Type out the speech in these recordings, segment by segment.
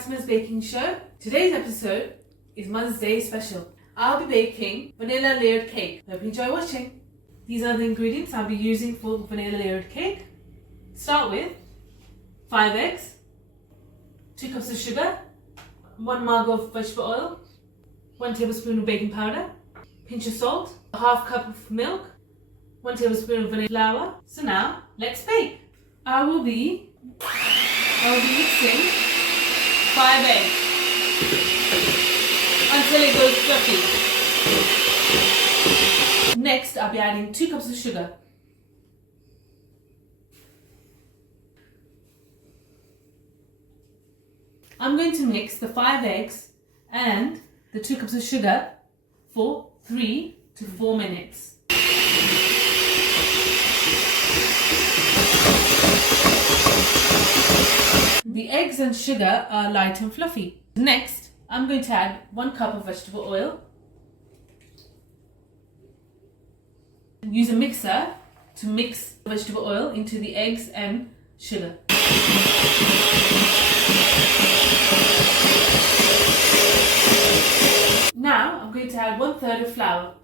Fatima's baking show. Today's episode is Mother's Day special. I'll be baking vanilla layered cake. Hope you enjoy watching. These are the ingredients I'll be using for vanilla layered cake. Start with 5 eggs, 2 cups of sugar, 1 mug of vegetable oil, 1 tablespoon of baking powder, pinch of salt, a half cup of milk, 1 tablespoon of vanilla flour. So now let's bake. I will be mixing 5 eggs until it goes fluffy. Next, I'll be adding 2 cups of sugar. I'm going to mix the 5 eggs and the 2 cups of sugar for 3 to 4 minutes. The eggs and sugar are light and fluffy. Next, I'm going to add 1 cup of vegetable oil. Use a mixer to mix the vegetable oil into the eggs and sugar. Now, I'm going to add 1/3 of flour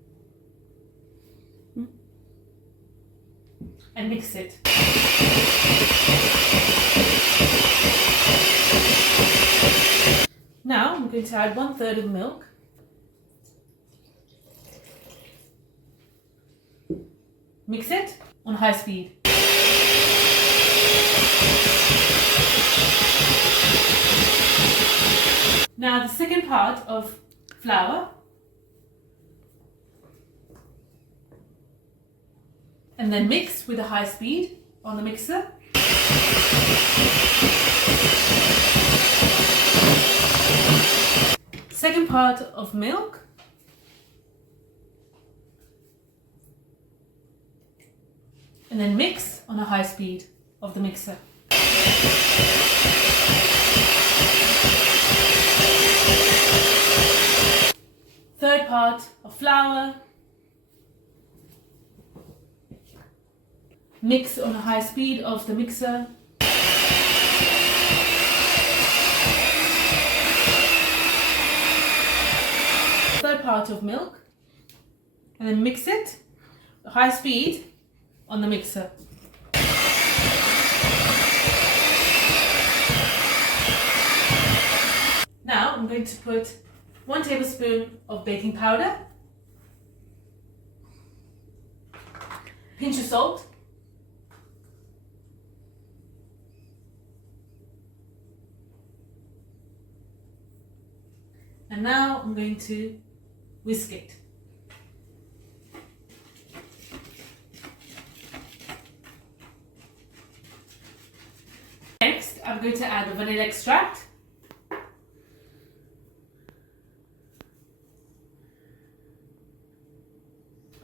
and mix it. Now I'm going to add 1/3 of milk. Mix it on high speed. Now the second part of flour. And then mix with a high speed on the mixer. Second part of milk. And then mix on a high speed of the mixer. Third part of flour. Mix on a high speed of the mixer. Third part of milk, and then mix it at high speed on the mixer. Now I'm going to put 1 tablespoon of baking powder, pinch of salt, and now I'm going to whisk it. Next, I'm going to add the vanilla extract.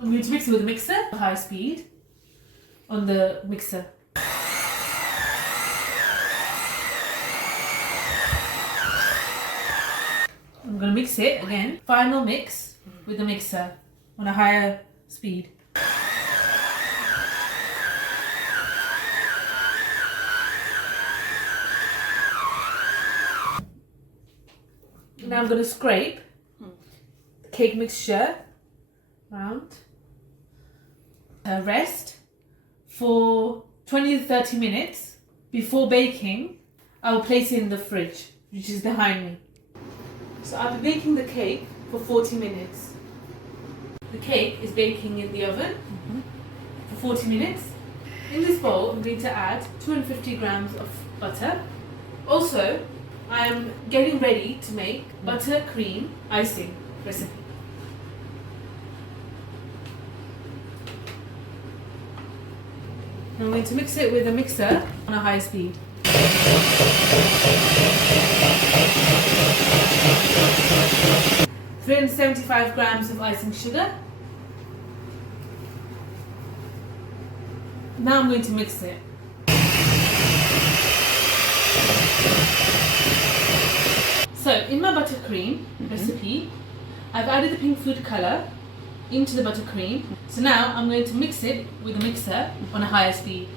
I'm going to mix it with a mixer at high speed on the mixer. I'm going to mix it again. Final mix with the mixer on a higher speed. Now I'm going to scrape the cake mixture around. Rest for 20 to 30 minutes. Before baking, I will place it in the fridge, which is behind me. So I'll be baking the cake for 40 minutes. The cake is baking in the oven for 40 minutes. In this bowl, I'm going to add 250 grams of butter. Also, I am getting ready to make buttercream icing recipe. I'm going to mix it with a mixer on a high speed. 375 grams of icing sugar. Now I'm going to mix it. So in my buttercream recipe, I've added the pink food colour into the buttercream. So now I'm going to mix it with a mixer on a higher speed.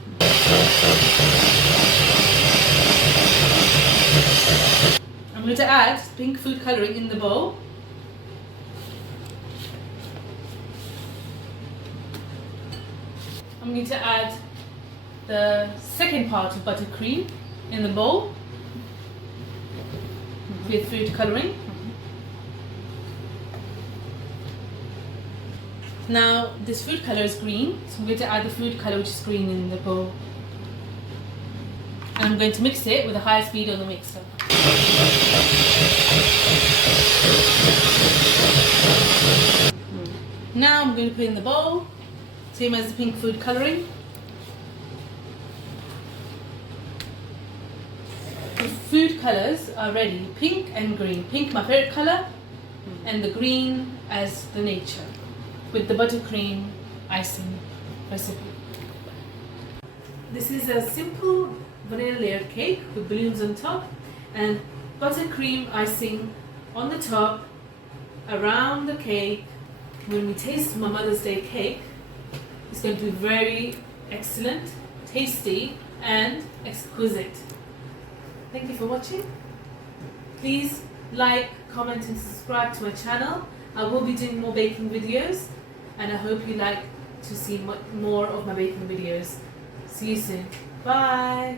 going to add pink food colouring in the bowl. I'm going to add the second part of buttercream in the bowl with food colouring. Now this food colour is green, so I'm going to add the food colour which is green in the bowl. And I'm going to mix it with a high speed on the mixer. Now I'm going to put in the bowl, same as the pink food colouring. The food colours are ready, pink and green. Pink my favourite colour, and the green as the nature, with the buttercream icing recipe. This is a simple vanilla layered cake with balloons on top and buttercream icing on the top around the cake. When we taste my Mother's Day cake, it's going to be very excellent, tasty and exquisite. Thank you for watching. Please like, comment and subscribe to my channel. I will be doing more baking videos, and I hope you like to see more of my baking videos. See you soon. Bye.